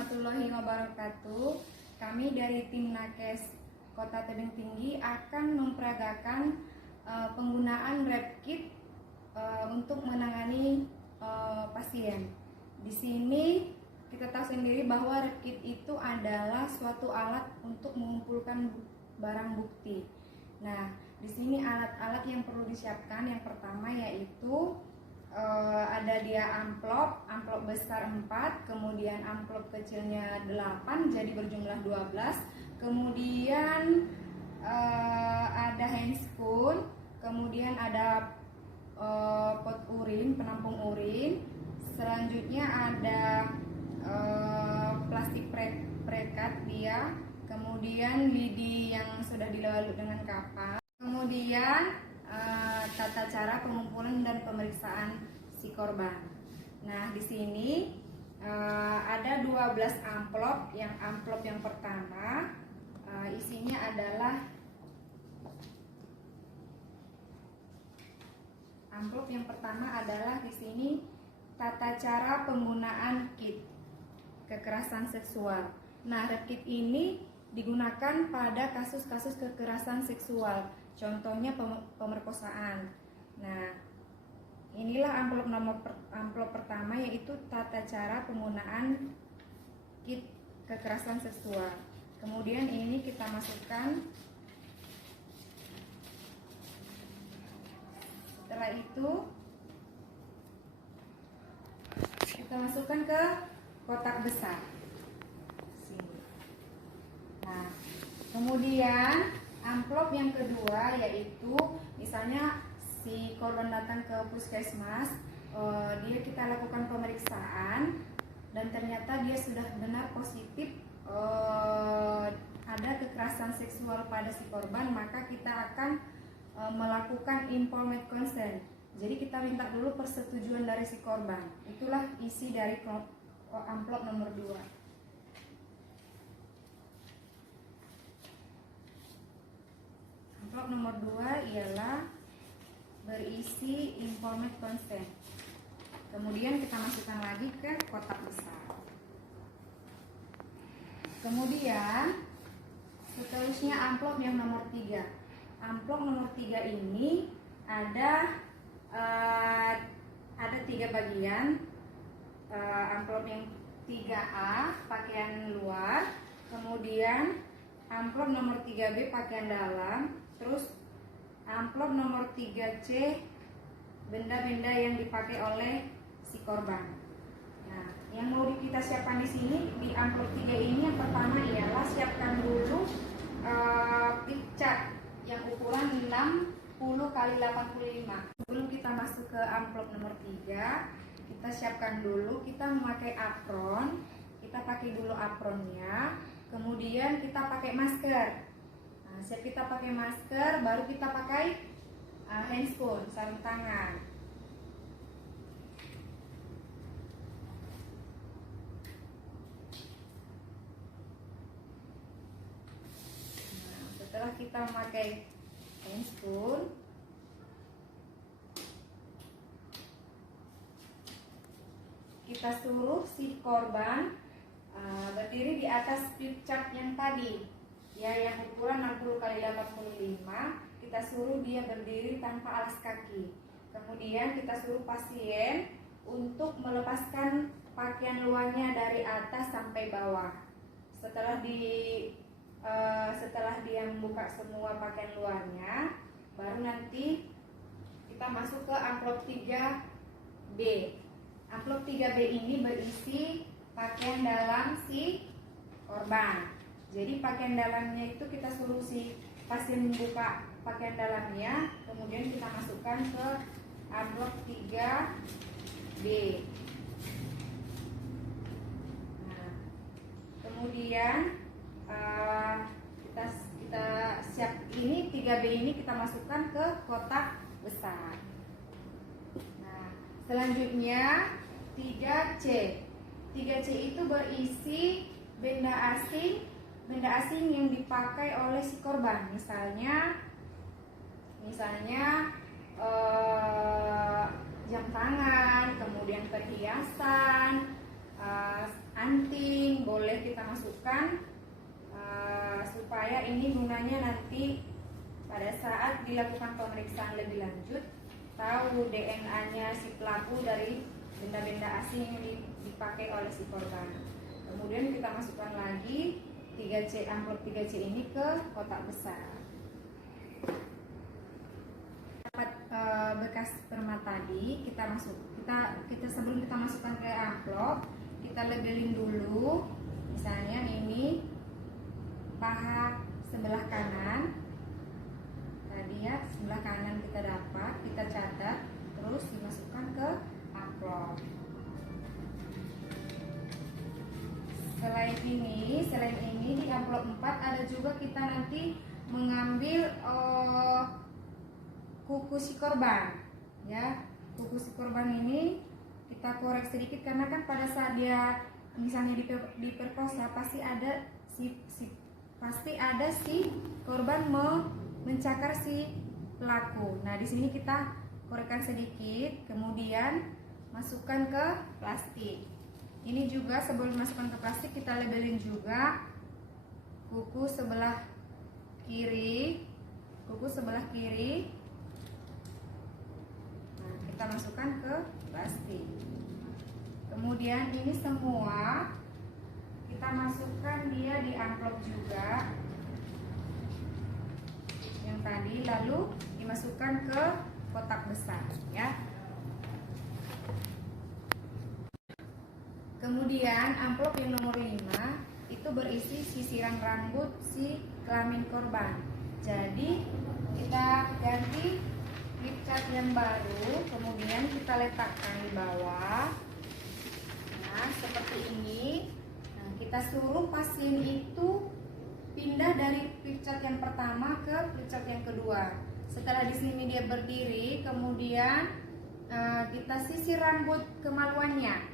warahmatullahi wabarakatuh. Kami dari tim Nakes Kota Tebing Tinggi akan memperagakan penggunaan rep kit untuk menangani pasien. Di sini kita tahu sendiri bahwa rep kit itu adalah suatu alat untuk mengumpulkan barang bukti. Nah, di sini alat-alat yang perlu disiapkan yang pertama yaitu ada dia amplop besar 4, kemudian amplop kecilnya 8, jadi berjumlah 12. Kemudian ada handscoon, kemudian ada pot urin, penampung urin. Selanjutnya ada plastik prekat dia, kemudian lidi yang sudah dilalu dengan kapas. Kemudian tata cara pengumpulan dan pemeriksaan si korban. Nah, di sini ada 12 amplop. Yang amplop yang pertama isinya adalah di sini tata cara penggunaan kit kekerasan seksual. Nah, rep kit ini digunakan pada kasus-kasus kekerasan seksual. Contohnya pemerkosaan. Nah, inilah amplop pertama yaitu tata cara penggunaan kit kekerasan seksual. Kemudian ini kita masukkan. Setelah itu kita masukkan ke kotak besar. Sini. Nah, kemudian amplop yang kedua yaitu misalnya si korban datang ke puskesmas, kita lakukan pemeriksaan dan ternyata dia sudah benar positif ada kekerasan seksual pada si korban, maka kita akan melakukan informed consent. Jadi kita minta dulu persetujuan dari si korban. Itulah isi dari amplop nomor 2. Amplop nomor 2 ialah berisi informed consent. Kemudian kita masukkan lagi ke kotak besar. Kemudian seterusnya amplop yang nomor 3. Amplop nomor 3 ini ada 3 bagian. Amplop yang 3A pakaian luar, kemudian amplop nomor 3B pakaian dalam, terus amplop nomor 3C benda-benda yang dipakai oleh si korban. Nah, yang mau kita siapkan di sini di amplop 3 ini yang pertama ialah siapkan dulu flip chart yang ukuran 60 x 85. Sebelum kita masuk ke amplop nomor 3, kita siapkan dulu, kita memakai apron. Kita pakai dulu apronnya, kemudian kita pakai masker. Nah, siap kita pakai masker, baru kita pakai handscoon, sarung tangan. Nah, setelah kita memakai handscoon, kita suruh si korban berdiri di atas flip chart yang tadi, ya, yang ukuran 60 x 85. Kita suruh dia berdiri tanpa alas kaki. Kemudian kita suruh pasien untuk melepaskan pakaian luarnya dari atas sampai bawah. Setelah dia membuka semua pakaian luarnya, baru nanti kita masuk ke amplop 3B. Amplop 3B ini berisi pakaian dalam si korban. Jadi pakaian dalamnya itu kita suruh si pasien membuka pakaian dalamnya, kemudian kita masukkan ke amplop 3B. Nah, kemudian kita siap ini 3B ini kita masukkan ke kotak besar. Nah, selanjutnya 3C. 3C itu berisi benda asing yang dipakai oleh si korban. Misalnya jam tangan, kemudian perhiasan, anting, bola Kemudian kita masukkan supaya ini gunanya nanti pada saat dilakukan pemeriksaan lebih lanjut, tahu DNA-nya si pelaku dari benda-benda asing yang dipakai oleh si korban. Kemudian kita masukkan lagi 3C, amplop 3C ini ke kotak besar. Dapat bekas perma tadi, kita sebelum kita masukkan ke amplop, kita labelin dulu. Misalnya ini paha sebelah kanan tadi ya, sebelah kanan kita dapat, kita catat, terus dimasukkan ke amplop. Selain ini di amplop 4 ada juga kita nanti mengambil kuku si korban ya. Kuku si korban ini kita korek sedikit karena kan pada saat dia misalnya diperkosa pasti ada si korban mencakar si pelaku. Nah, di sini kita korekkan sedikit, kemudian masukkan ke plastik. Ini juga sebelum dimasukkan ke plastik kita labelin juga kuku sebelah kiri. Nah, kita masukkan ke plastik. Kemudian ini semua kita masukkan dia di amplop juga yang tadi, lalu dimasukkan ke kotak besar ya. Kemudian amplop yang nomor 5 itu berisi sisiran rambut si kelamin korban. Jadi kita ganti lip cat yang baru, kemudian kita letakkan di bawah. Nah, seperti ini. Nah, kita suruh pasien itu pindah dari lip cat yang pertama ke lip cat yang kedua. Setelah di sini dia berdiri, kemudian kita sisir rambut kemaluannya.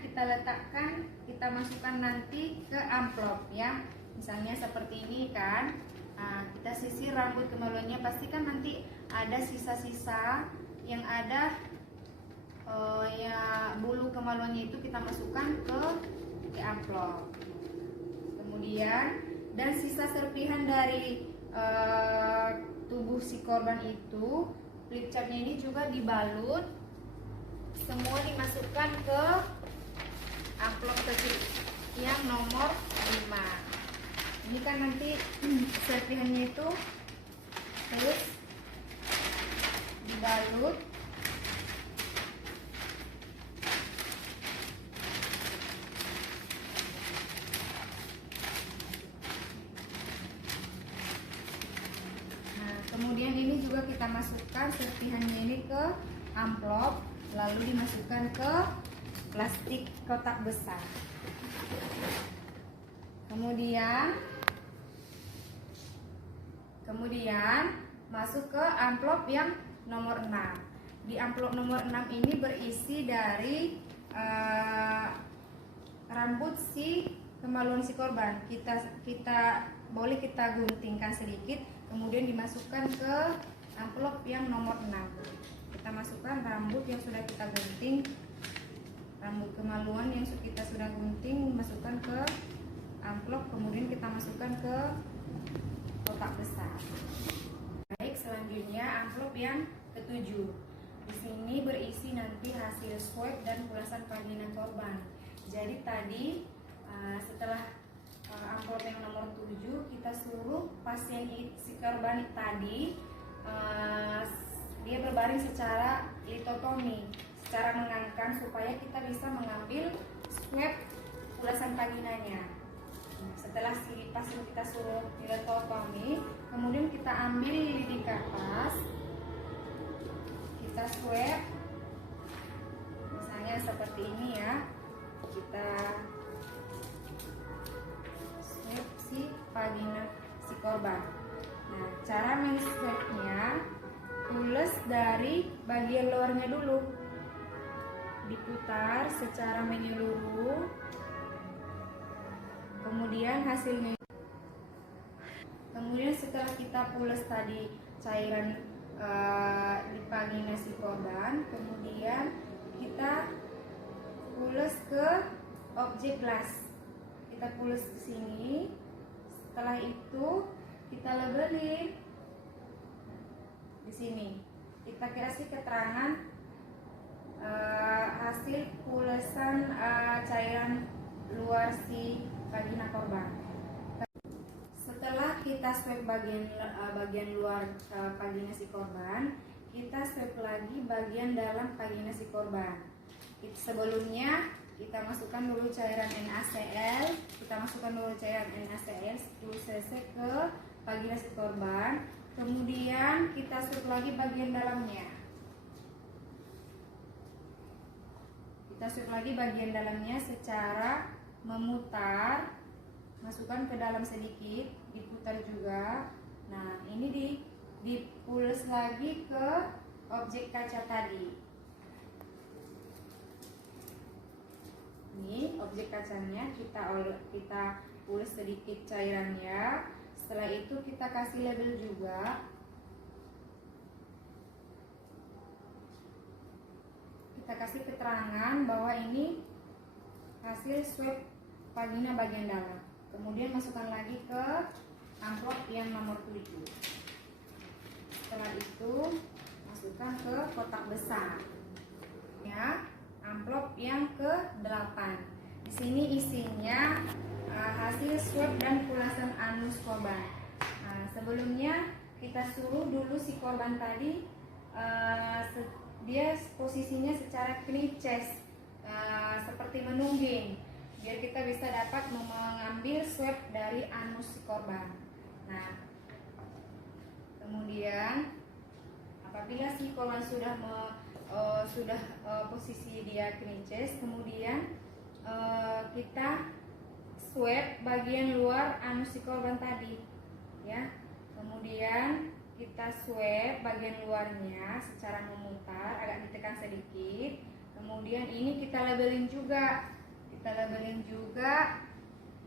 Kita letakkan, kita masukkan nanti ke amplop ya. Misalnya seperti ini kan. Kita sisir rambut kemaluannya, pastikan nanti ada sisa-sisa yang ada ya bulu kemaluannya itu kita masukkan ke amplop. Kemudian dan sisa serpihan dari tubuh si korban itu, lip catnya ini juga dibalut, semua dimasukkan ke amplop kecil yang nomor 5. Ini kan nanti serpihannya itu terus dibalut. Nah, kemudian ini juga kita masukkan serpihannya ini ke amplop, lalu dimasukkan ke plastik kotak besar. Kemudian masuk ke amplop yang nomor 6. Di amplop nomor 6 ini berisi dari rambut si kemaluan si korban. Kita boleh kita guntingkan sedikit, kemudian dimasukkan ke amplop yang nomor 6. Kita masukkan rambut yang sudah kita gunting, rambut kemaluan yang kita sudah gunting, masukkan ke amplop, kemudian kita masukkan ke kotak besar. Baik, selanjutnya amplop yang ke-7. Di sini berisi nanti hasil swab dan ulasan vagina korban. Jadi tadi setelah amplop yang nomor 7, kita suruh pasien si korban tadi dia berbaring secara litotomi, secara mengangkat supaya kita bisa mengambil swab ulasan vaginanya. Setelah si pasien kita suruh litotomi, kemudian kita ambil lidi kapas, kita swab, misalnya seperti ini ya, kita swab si vagina si korban. Nah, cara men-swabnya, pules dari bagian luarnya dulu, diputar secara menyeluruh, kemudian hasilnya. Kemudian setelah kita pules tadi cairan di vagina si korban, kemudian kita pules ke objek gelas. Kita pules ke sini. Setelah itu kita labelin di sini. Kita kasih keterangan hasil pulesan cairan luar si vagina korban. Setelah kita swab bagian luar vagina si korban, kita swab lagi bagian dalam vagina si korban. Sebelumnya kita masukkan dulu cairan NaCl, 10 cc ke vagina si korban. Kemudian kita swab lagi bagian dalamnya. Kita swab lagi bagian dalamnya secara memutar, masukkan ke dalam sedikit, diputar juga. Nah, ini dipules lagi ke objek kaca tadi. Ini objek kacanya kita pules sedikit cairannya. Setelah itu kita kasih label juga. Kita kasih keterangan bahwa ini hasil swab vagina bagian dalam. Kemudian masukkan lagi ke amplop yang nomor 7. Setelah itu masukkan ke kotak besar. Ya, amplop yang ke-8. Di sini isinya hasil swab dan pulasan anus korban. Nah, sebelumnya kita suruh dulu si korban tadi dia posisinya secara clean chest, seperti menungging, biar kita bisa dapat mengambil swab dari anus si korban. Nah, kemudian apabila si korban sudah posisi dia clean chest, kemudian kita swab bagian luar anus si korban tadi, ya. Kemudian kita swab bagian luarnya secara memutar, agak ditekan sedikit. Kemudian ini kita labelin juga.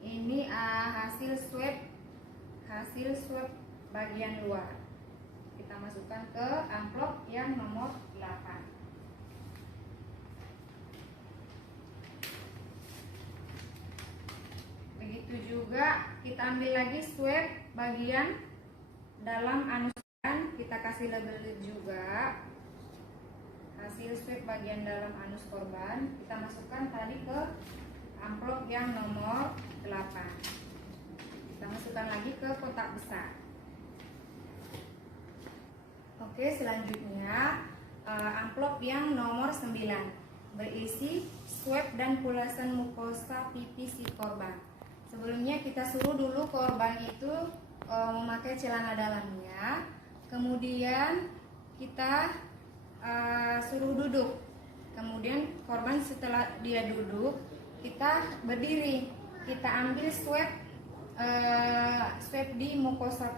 Ini hasil swab bagian luar. Kita masukkan ke amplop yang nomor 8. Begitu juga kita ambil lagi swab bagian dalam anus, kita kasih label juga hasil swab bagian dalam anus korban. Kita masukkan tadi ke amplop yang nomor 8. Kita masukkan lagi ke kotak besar. Oke, selanjutnya amplop yang nomor 9 berisi swab dan pulasan mukosa pipi si korban. Sebelumnya kita suruh dulu korban itu memakai celana dalamnya. Kemudian kita suruh duduk. Kemudian korban setelah dia duduk, kita berdiri. Kita ambil swab di mukosa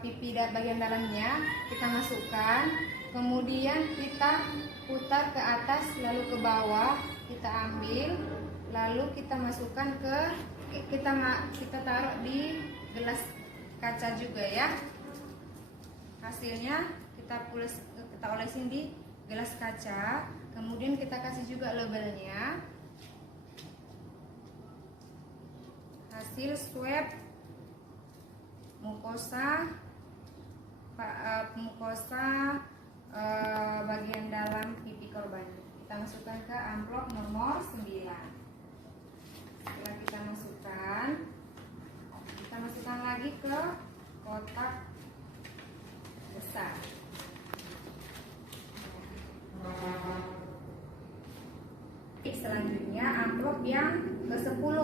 pipi dan bagian dalamnya, kita masukkan. Kemudian kita putar ke atas lalu ke bawah, kita ambil, lalu kita masukkan kita taruh di gelas kaca juga, ya. Hasilnya kita olesin di gelas kaca. Kemudian kita kasih juga labelnya hasil swab mukosa bagian dalam pipi korban. Kita masukkan ke amplop nomor 9. Setelah kita masukkan lagi ke kotak besar. Selanjutnya amplop yang ke-10.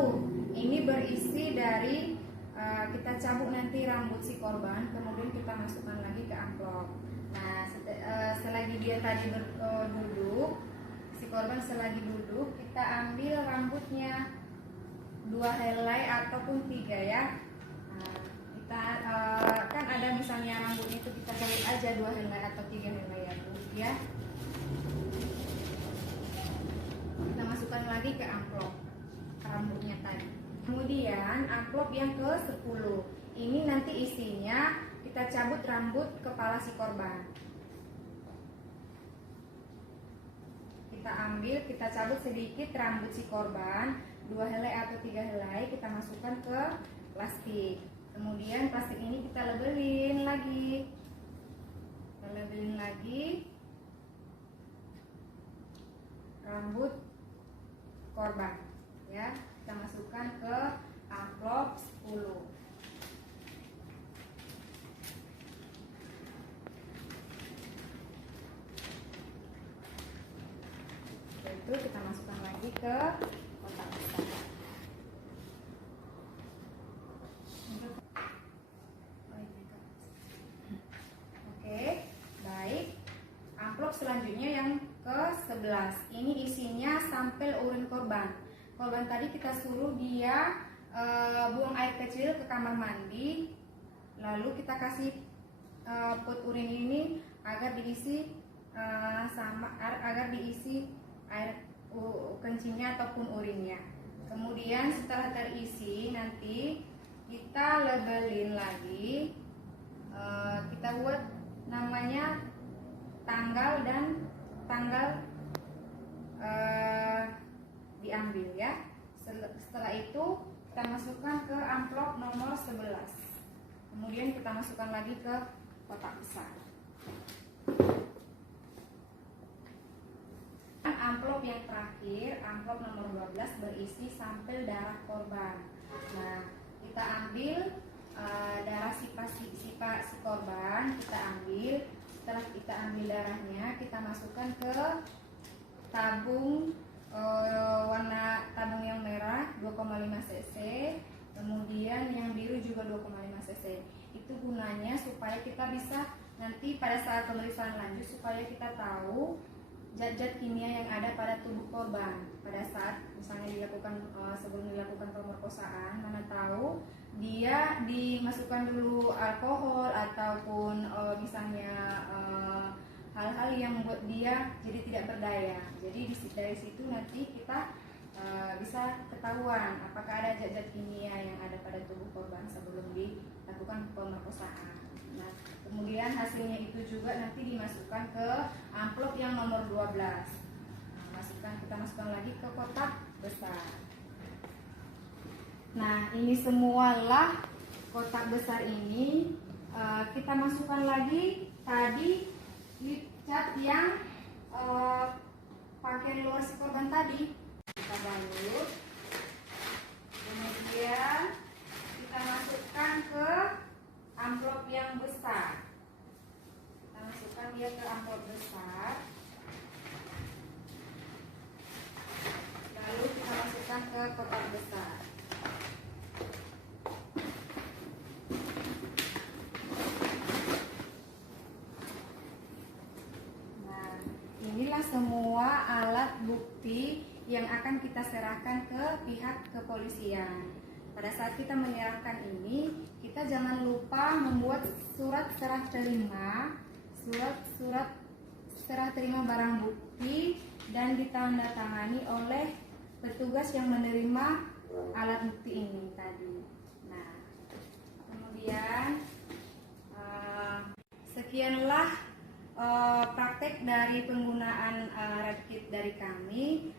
Ini berisi dari kita cabut nanti rambut si korban, kemudian kita masukkan lagi ke amplop. Nah, selagi dia tadi duduk, si korban selagi duduk, kita ambil rambutnya 2 helai ataupun 3, ya. Nah, kita kan ada misalnya rambutnya itu kita cabut aja 2 helai atau 3 helai, ya. Kita masukkan lagi ke amplop rambutnya tadi. Kemudian amplop yang ke-10. Ini nanti isinya kita cabut rambut kepala si korban. kita ambil, kita cabut sedikit rambut si korban, 2 helai atau 3 helai, kita masukkan ke plastik. Kemudian plastik ini kita labelin lagi. Kita labelin lagi rambut korban, ya. Kita masukkan ke amplop 10. Itu kita masukkan lagi ke kotak besar. Oke, baik. Amplop selanjutnya yang ke-11. Ini isinya sampel urin korban. Korban tadi kita suruh dia buang air kecil ke kamar mandi, lalu kita kasih pot urin ini agar diisi agar diisi air kencingnya ataupun urinnya. Kemudian setelah terisi, nanti kita labelin lagi, kita buat namanya tanggal dan tanggal diambil, ya. Setelah itu kita masukkan ke amplop nomor 11. Kemudian kita masukkan lagi ke kotak besar. Amplop yang terakhir, amplop nomor 12, berisi sampel darah korban. Nah, kita ambil darah si korban, kita ambil. Setelah kita ambil darahnya, kita masukkan ke tabung tabung yang merah 2,5 cc, kemudian yang biru juga 2,5 cc. Itu gunanya supaya kita bisa nanti pada saat pemeriksaan lanjut, supaya kita tahu zat-zat kimia yang ada pada tubuh korban pada saat misalnya dilakukan sebelum dilakukan pemerkosaan. Mana tahu dia dimasukkan dulu alkohol ataupun misalnya hal-hal yang membuat dia jadi tidak berdaya. Jadi dari situ nanti kita bisa ketahuan apakah ada zat-zat kimia yang ada pada tubuh korban sebelum dilakukan pemerkosaan. Nah, kemudian hasilnya itu juga nanti dimasukkan ke amplop yang nomor 12. Nah, kita masukkan lagi ke kotak besar. Nah, ini semualah kotak besar ini kita masukkan lagi tadi cat yang pakaian luar si korban tadi. Kita balut, kemudian kita masukkan ke amplop yang besar. Kita masukkan dia ke amplop besar. Lalu kita masukkan ke kotak besar. Nah, inilah semua alat bukti yang akan kita serahkan ke pihak kepolisian. Pada saat kita menyerahkan ini, kita jangan lupa membuat surat serah terima, surat serah terima barang bukti, dan ditandatangani oleh petugas yang menerima alat bukti ini tadi. Nah, kemudian sekianlah praktek dari penggunaan rapid dari kami.